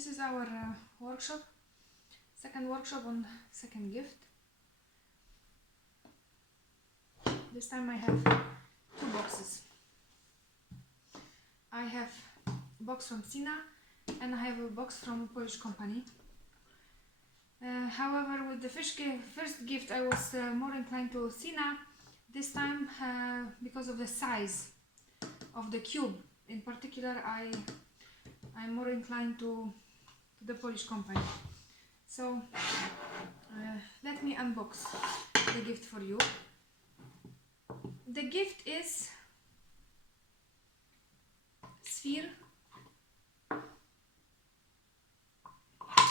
this is our workshop, second workshop on second gift. This time I have two boxes. I have a box from Sina and I have a box from a Polish company. However, with the first gift I was more inclined to Sina this time because of the size of the cube. In particular, I'm more inclined to the Polish company. So let me unbox the gift for you. The gift is sphere,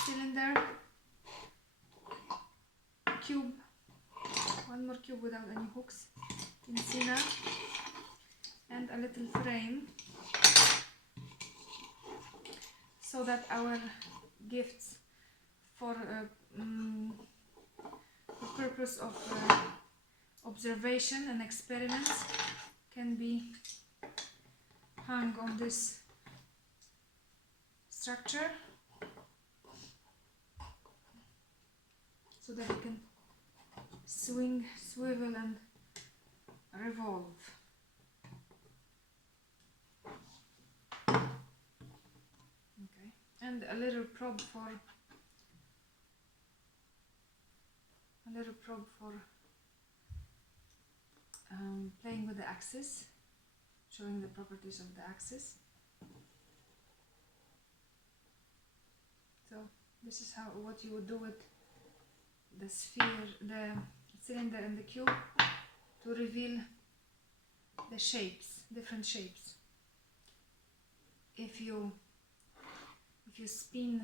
cylinder, cube, one more cube without any hooks in Sina, and a little frame so that our gifts for the purpose of observation and experiments can be hung on this structure so that it can swing, swivel and revolve. Okay, and a little probe for playing with the axis, showing the properties of the axis. So this is what you would do with the sphere, the cylinder and the cube to reveal the shapes, different shapes. If you spin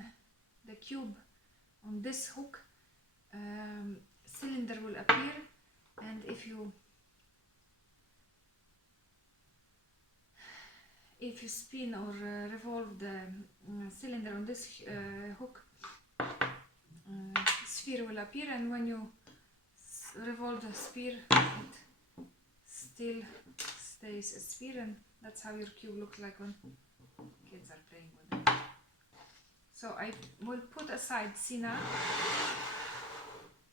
the cube on this hook, cylinder will appear, and if you spin or revolve the cylinder on this hook, sphere will appear, and when you revolve the sphere, it still stays a sphere, and that's how your cube looks like when kids are playing with it. So I will put aside Sina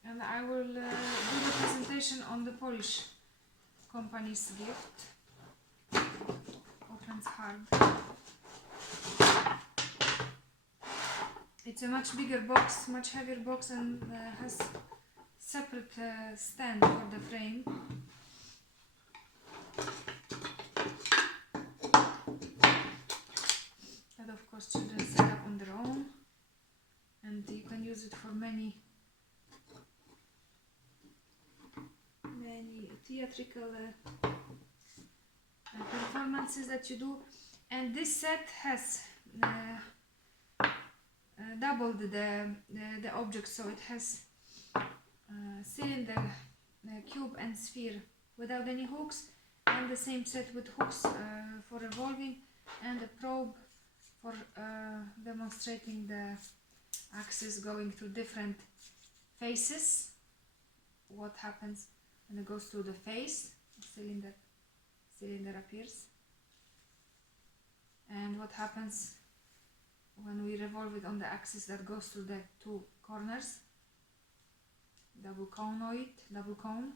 and I will do the presentation on the Polish company's gift. Opens hard. It's a much bigger box, much heavier box, and has separate stand for the frame. And of course children set up on their own, and you can use it for many theatrical performances that you do. And this set has doubled the object, so it has cylinder, cube and sphere without any hooks, and the same set with hooks for revolving, and a probe for demonstrating the axis going through different phases. What happens when it goes through the face, the cylinder appears, and what happens when we revolve it on the axis that goes through the two corners, double cone,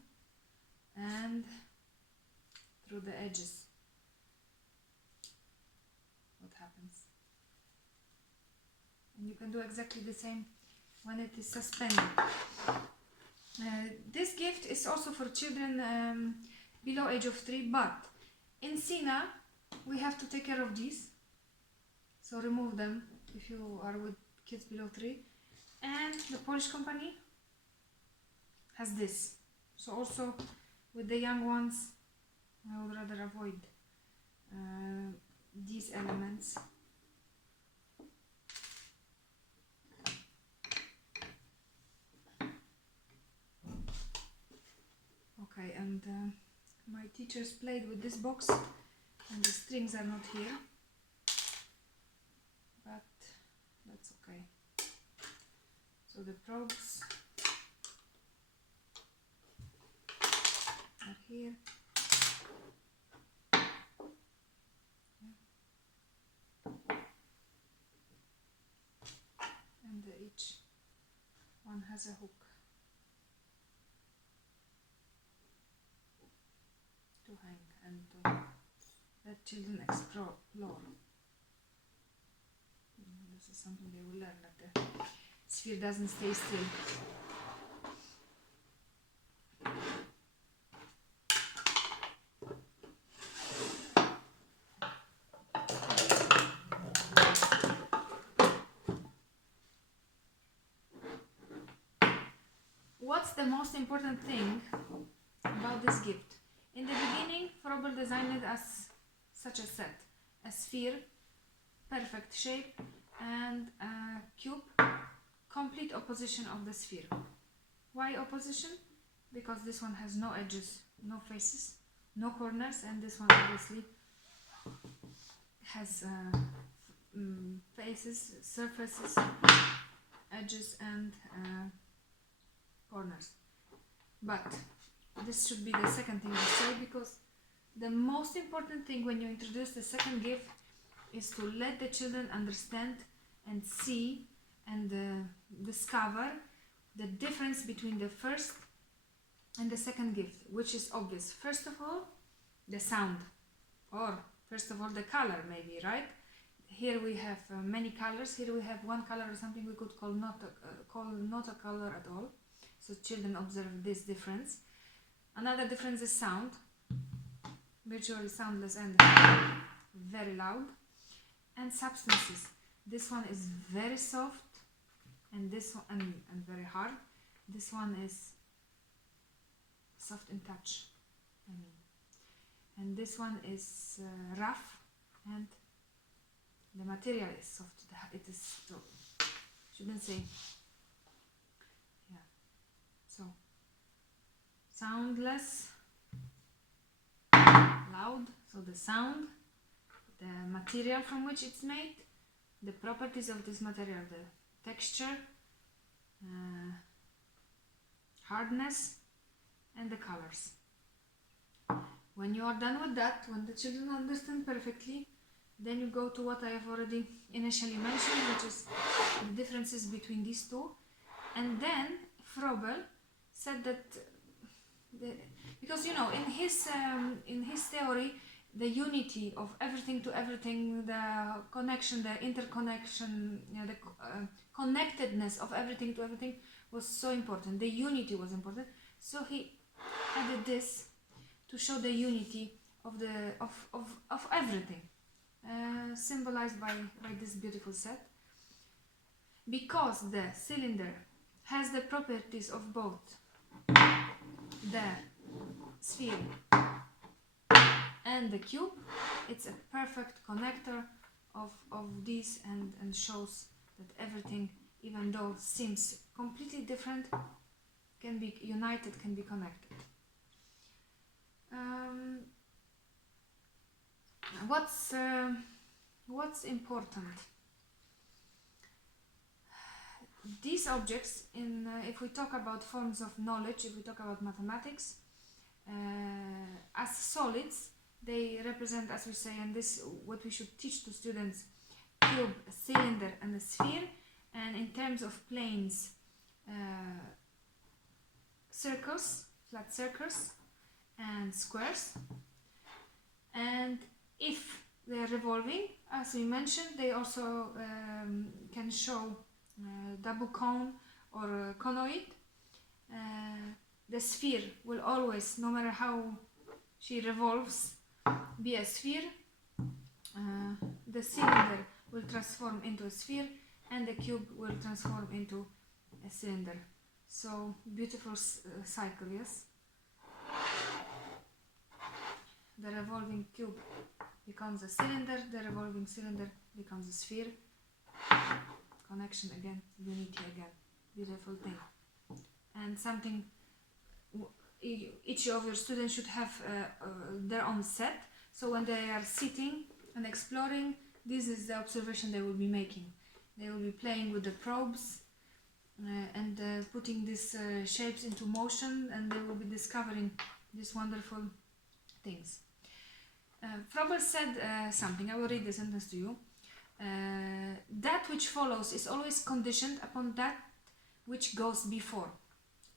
and through the edges. What happens? And you can do exactly the same when it is suspended. This gift is also for children below age of 3, but in Sina we have to take care of these, so remove them if you are with kids below 3, and the Polish company has this, so also with the young ones I would rather avoid these elements. Okay, and my teachers played with this box and the strings are not here, but that's okay. So the probes are here. one has a hook to hang and to let children explore. This is something they will learn, that the sphere doesn't stay still. What's the most important thing about this gift? In the beginning, Froebel designed it as such a set: a sphere, perfect shape, and a cube, complete opposition of the sphere. Why opposition? Because this one has no edges, no faces, no corners, and this one obviously has faces, surfaces, edges, and corners. But this should be the second thing I say, because the most important thing when you introduce the second gift is to let the children understand and see and discover the difference between the first and the second gift, which is obvious. First of all, the sound, or first of all the color, maybe, right? Here we have many colors. Here we have one color or something we could call not a color at all. So children observe this difference. Another difference is sound, virtually soundless and very loud. And substances. This one is very soft, and this one and very hard. This one is soft in touch, I mean. And this one is rough, and the material is soft. It is, so shouldn't say, yeah. So soundless, loud. So the sound, the material from which it's made, the properties of this material, the texture, hardness, and the colors. When you are done with that, when the children understand perfectly, then you go to what I have already initially mentioned, which is the differences between these two. And then Froebel said that because in his theory, the unity of everything to everything, the connection, the interconnection, the connectedness of everything to everything was so important. The unity was important. So he added this to show the unity of everything, symbolized by this beautiful set. Because the cylinder has the properties of both the sphere and the cube, it's a perfect connector of these, and shows that everything, even though seems completely different, can be united, can be connected. What's important? These objects, if we talk about forms of knowledge, if we talk about mathematics, as solids, they represent, as we say, and this what we should teach to students: cube, a cylinder, and a sphere. And in terms of planes, circles, flat circles, and squares. And if they're revolving, as we mentioned, they also can show double cone or conoid. The sphere will always, no matter how she revolves, be a sphere. The cylinder will transform into a sphere, and the cube will transform into a cylinder. So beautiful cycle, yes? The revolving cube becomes a cylinder, the revolving cylinder becomes a sphere. Connection again, unity again, beautiful thing. And something each of your students should have their own set, so when they are sitting and exploring, this is the observation they will be making. They will be playing with the probes and putting these shapes into motion, and they will be discovering these wonderful things. Froebel said something, I will read the sentence to you. That which follows is always conditioned upon that which goes before.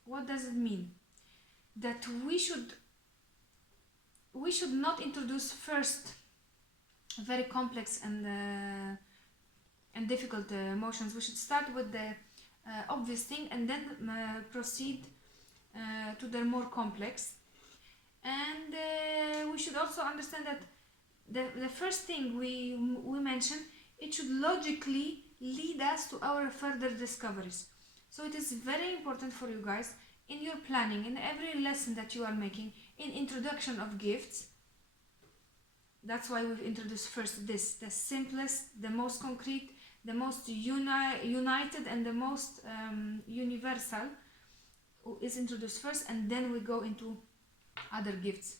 What does it mean? That we should not introduce first very complex and difficult motions. We should start with the obvious thing and then proceed to the more complex. And we should also understand that the first thing we mentioned, it should logically lead us to our further discoveries. So it is very important for you guys in your planning, in every lesson that you are making, in introduction of gifts. That's why we've introduced first this, the simplest, the most concrete, the most united and the most universal is introduced first, and then we go into other gifts.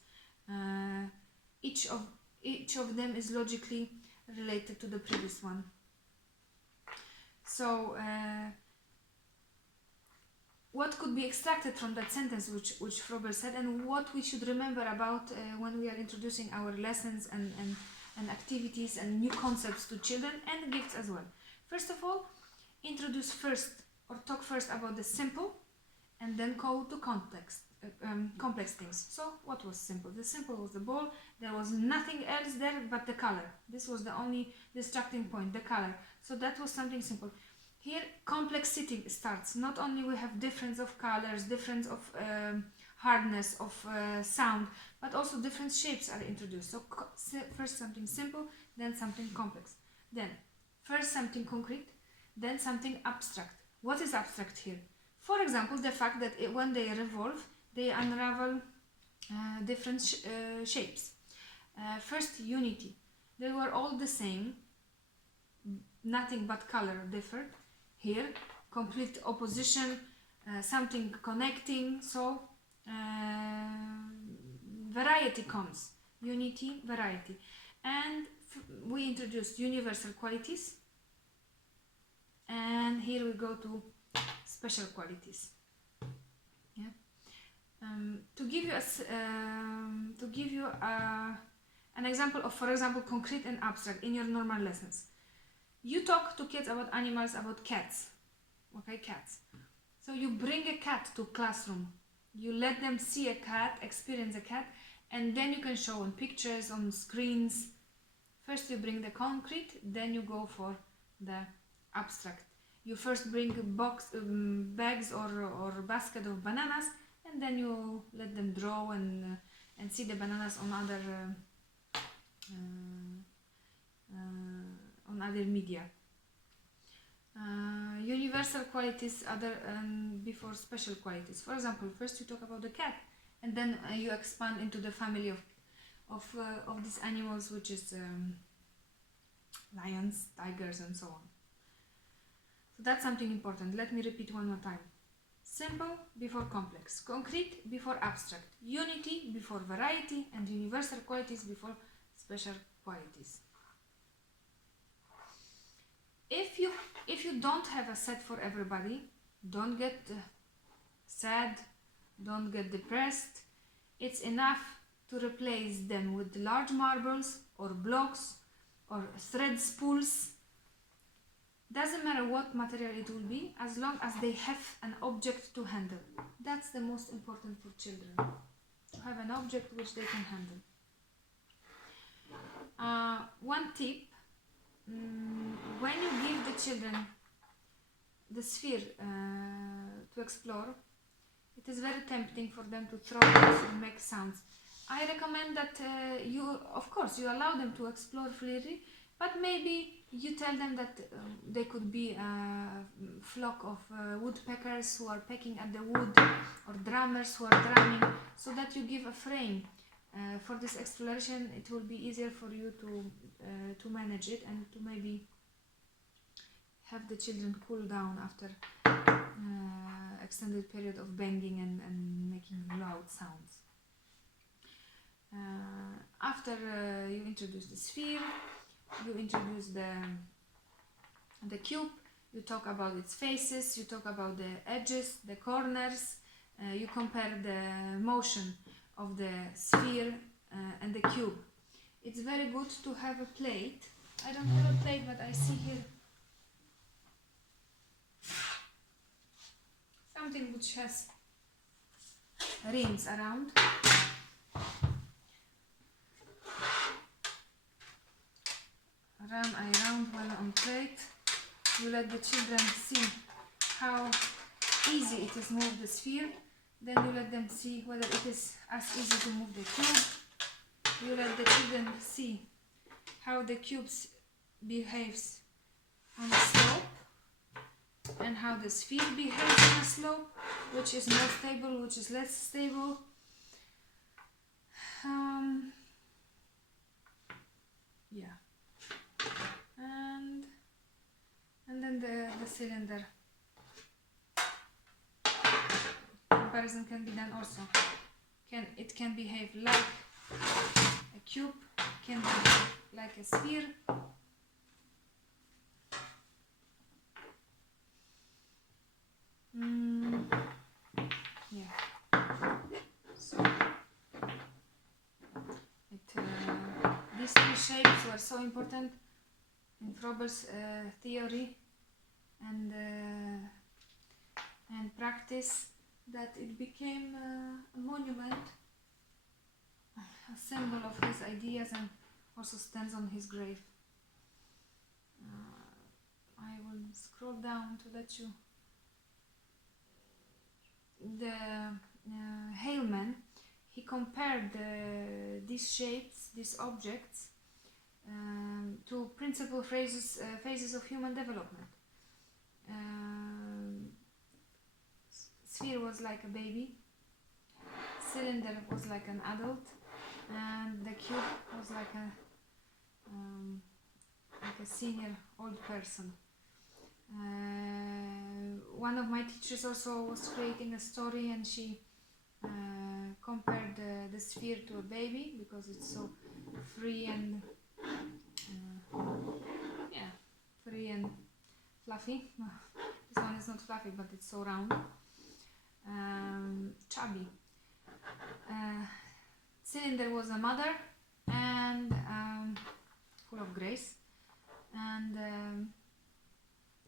Each of them is logically related to the previous one. So what could be extracted from that sentence which Froebel said, and what we should remember about when we are introducing our lessons and activities and new concepts to children and gifts as well. First of all, introduce first or talk first about the simple, and then go to complex things. So what was simple? The simple was the ball. There was nothing else there but the color. This was the only distracting point, the color. So that was something simple. Here complexity starts. Not only we have difference of colors, difference of hardness of sound, but also different shapes are introduced. So first something simple, then something complex, then first something concrete, then something abstract. What is abstract here? For example, the fact that when they revolve, they unravel different shapes. First, unity. They were all the same, nothing but color differed. Here, complete opposition, something connecting, so variety comes. Unity, variety. And we introduced universal qualities, and here we go to special qualities. Yeah. To give you an example of, for example, concrete and abstract in your normal lessons. You talk to kids about animals, about cats. Okay, cats. So you bring a cat to classroom. You let them see a cat, experience a cat, and then you can show on pictures, on screens. First you bring the concrete, then you go for the abstract. You first bring bags or basket of bananas, and then you let them draw and see the bananas on other media. Universal qualities before special qualities. For example, first you talk about the cat, and then you expand into the family of these animals, which is lions, tigers, and so on. So that's something important. Let me repeat one more time. Simple before complex, concrete before abstract, unity before variety, and universal qualities before special qualities. If you don't have a set for everybody, don't get sad, don't get depressed. It's enough to replace them with large marbles or blocks or thread spools. Doesn't matter what material it will be, as long as they have an object to handle. That's the most important for children, to have an object which they can handle. One tip, when you give the children the sphere to explore, it is very tempting for them to throw it and make sounds. I recommend that you allow them to explore freely, but maybe you tell them that they could be a flock of woodpeckers who are pecking at the wood, or drummers who are drumming, so that you give a frame for this exploration. It will be easier for you to manage it, and to maybe have the children cool down after extended period of banging and making loud sounds. After you introduce the sphere, you introduce the cube, you talk about its faces, you talk about the edges, the corners, you compare the motion of the sphere and the cube. It's very good to have a plate. I don't have a plate, but I see here something which has rings around. Round one on plate. You let the children see how easy it is to move the sphere. Then you let them see whether it is as easy to move the cube. You let the children see how the cube behaves on a slope and how the sphere behaves on a slope, which is more stable, which is less stable. Yeah, and then the cylinder comparison can be done also. It can behave like a cube, can behave like a sphere. Yeah. So these three shapes were so important in Froebel's theory and practice that it became a monument, a symbol of his ideas, and also stands on his grave. I will scroll down to let you. The Haleman, he compared these shapes, these objects, to principal phases of human development. Sphere was like a baby, cylinder was like an adult, and the cube was like a senior old person. One of my teachers also was creating a story, and she compared the sphere to a baby because it's so free and free and fluffy. This one is not fluffy, but it's so round, chubby. Cylinder was a mother and full of grace, and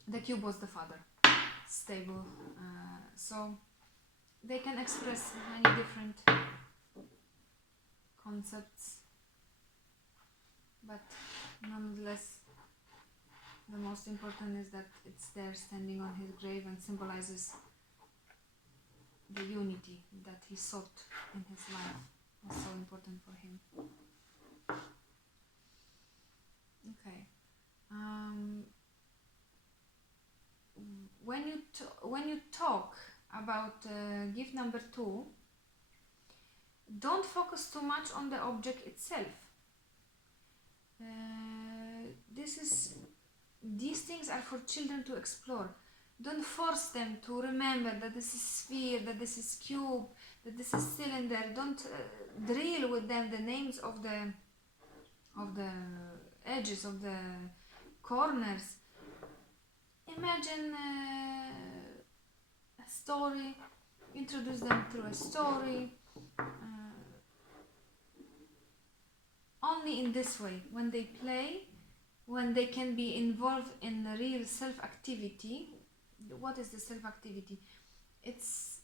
the cube was the father, stable. So they can express many different concepts, but nonetheless the most important is that it's there standing on his grave and symbolizes the unity that he sought in his life. Was so important for him. Okay. When you talk about gift number 2, don't focus too much on the object itself. These things are for children to explore. Don't force them to remember that this is sphere, that this is cube, that this is cylinder. Don't drill with them the names of the edges, of the corners. Imagine a story, introduce them through a story. Only in this way, when they play, when they can be involved in the real self-activity. What is the self-activity? It's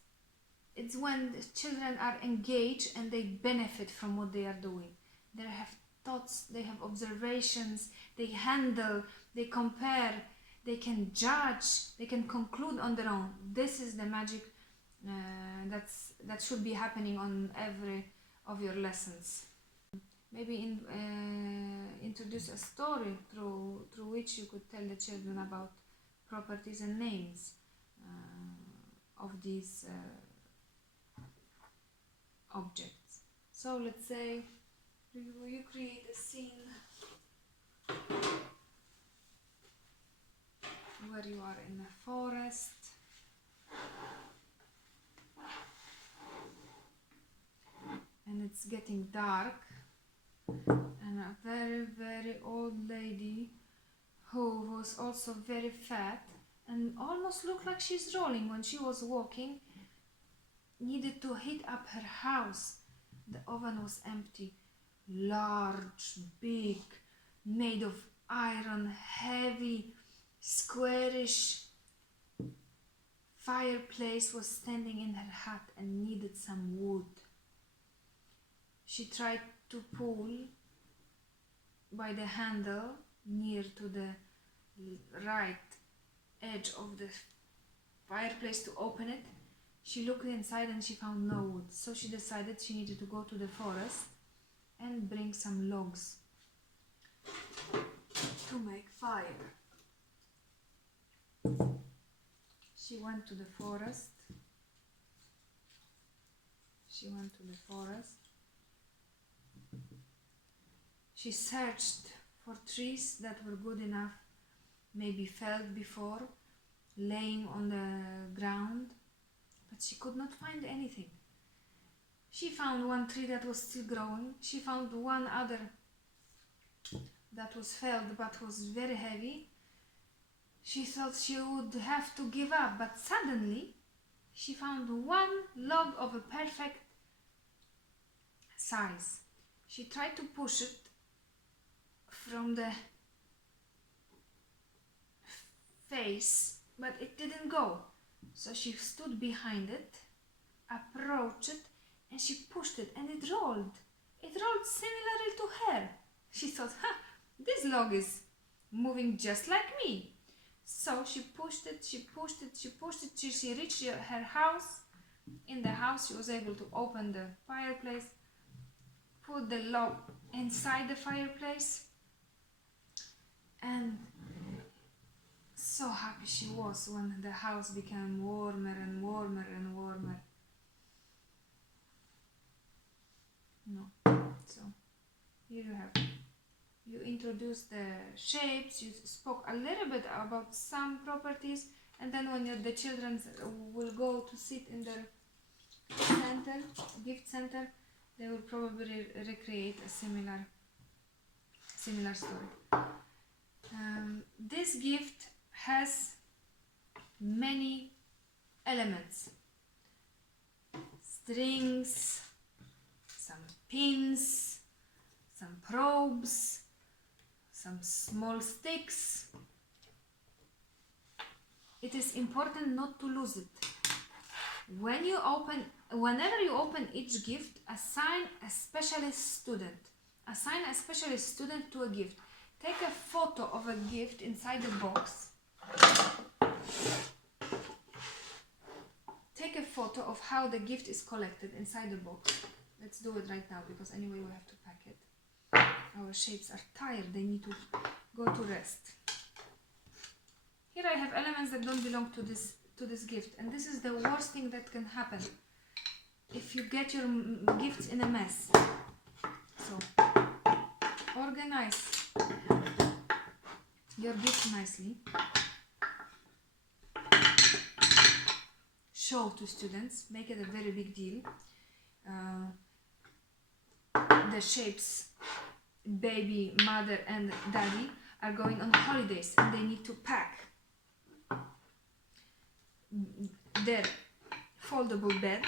when the children are engaged and they benefit from what they are doing. They have thoughts, they have observations, they handle, they compare, they can judge, they can conclude on their own. This is the magic that should be happening on every of your lessons. Maybe introduce a story through which you could tell the children about properties and names of these objects. So let's say you create a scene where you are in a forest, and it's getting dark, and a very, very old lady who was also very fat and almost looked like she's rolling when she was walking, needed to heat up her house. The oven was empty, large, big, made of iron, heavy, squarish, fireplace was standing in her hut and needed some wood. She tried to pull by the handle near to the right edge of the fireplace to open it. She looked inside and she found no wood, so she decided she needed to go to the forest and bring some logs to make fire. She went to the forest. She searched for trees that were good enough, maybe felled before, laying on the ground, but she could not find anything. She found one tree that was still growing. She found one other that was felled but was very heavy. She thought she would have to give up, but suddenly she found one log of a perfect size. She tried to push it from the face, but it didn't go. So she stood behind it, approached it, and she pushed it, and it rolled. It rolled similarly to her. She thought, this log is moving just like me. So she pushed it till she reached her house. In the house, she was able to open the fireplace, put the log inside the fireplace, and so happy she was when the house became warmer and warmer and warmer. So here you have it. You introduced the shapes, you spoke a little bit about some properties, and then when the children will go to sit in the gift center, they will probably recreate a similar story. This gift has many elements: strings, some pins, some probes, some small sticks. It is important not to lose it. Whenever you open each gift, assign a specialist student. Assign a specialist student to a gift. Take a photo of a gift inside the box. Take a photo of how the gift is collected inside the box. Let's do it right now, because anyway we have to pack it. Our shapes are tired, they need to go to rest. Here I have elements that don't belong to this gift, and this is the worst thing that can happen if you get your gifts in a mess. So organize your gift nicely. Show to students, make it a very big deal. The shapes, baby, mother and daddy are going on holidays and they need to pack their foldable bed,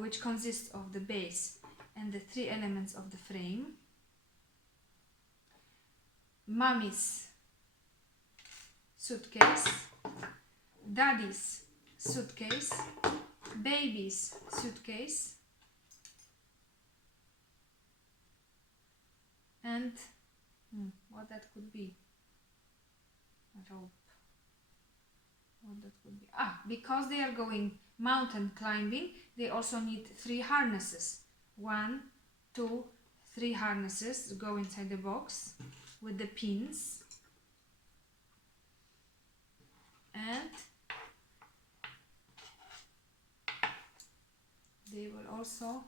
which consists of the base and the 3 elements of the frame. Mommy's suitcase, daddy's suitcase, baby's suitcase, and what that could be? A rope. What that could be? Because they are going mountain climbing, they also need 3 harnesses. 1, 2, 3 harnesses go inside the box with the pins. And they will also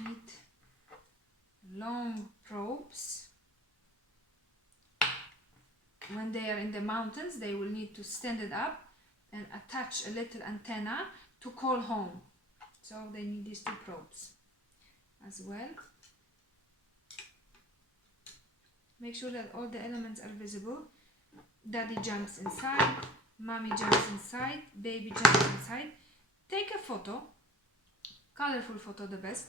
need long probes. When they are in the mountains, they will need to stand it up and attach a little antenna to call home. So they need these 2 probes as well. Make sure that all the elements are visible. Daddy jumps inside, mommy jumps inside, baby jumps inside. Take a photo, colorful photo the best,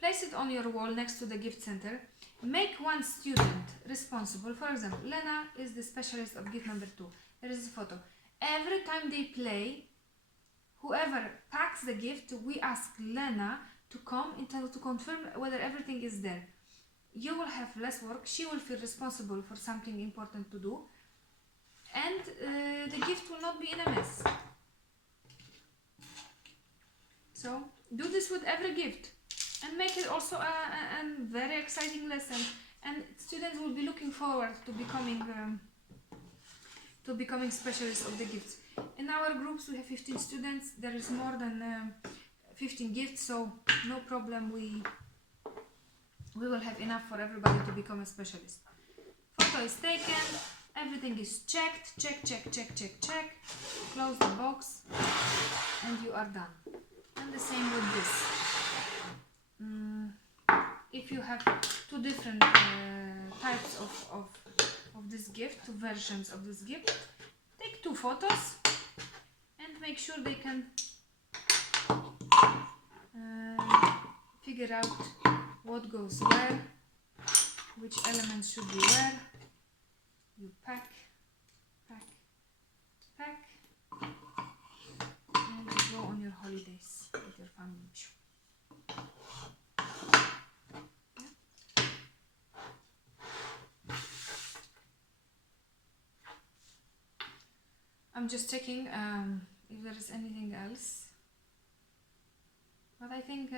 Place it on your wall next to the gift center. Make one student responsible. For example, Lena is the specialist of gift number 2. There is a photo. Every time they play, whoever packs the gift, we ask Lena to come to confirm whether everything is there. You will have less work. She will feel responsible for something important to do, and the gift will not be in a mess. So do this with every gift, and make it also a very exciting lesson, and students will be looking forward to becoming specialists of the gifts. In our groups we have 15 students. There is more than 15 gifts, so no problem. We will have enough for everybody to become a specialist. Photo is taken, everything is checked, check. Close the box, and you are done. And the same with this. If you have two different types of this gift, two versions of this gift, take 2 photos and make sure they can figure out what goes where, which elements should be where. You pack, and you go on your holidays with your family. I'm just checking if there is anything else, but I think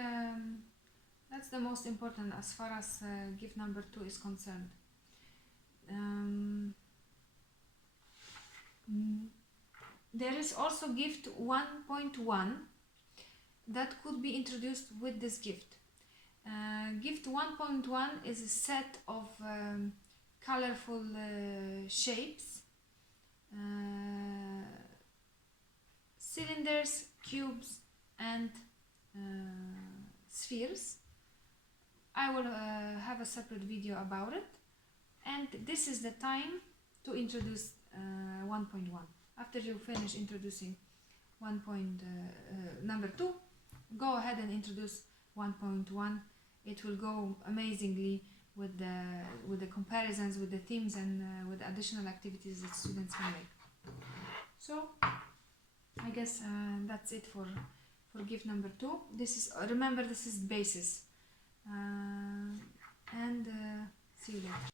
that's the most important as far as gift number 2 is concerned. There is also gift 1.1 that could be introduced with this gift. Gift 1.1 is a set of colorful shapes, cylinders, cubes, and spheres. I will have a separate video about it, and this is the time to introduce 1.1. After you finish introducing number 2, go ahead and introduce 1.1. It will go amazingly with the comparisons, with the themes, and with the additional activities that students can make. So I guess that's it for gift number 2. This is, remember, this is basis, and see you later.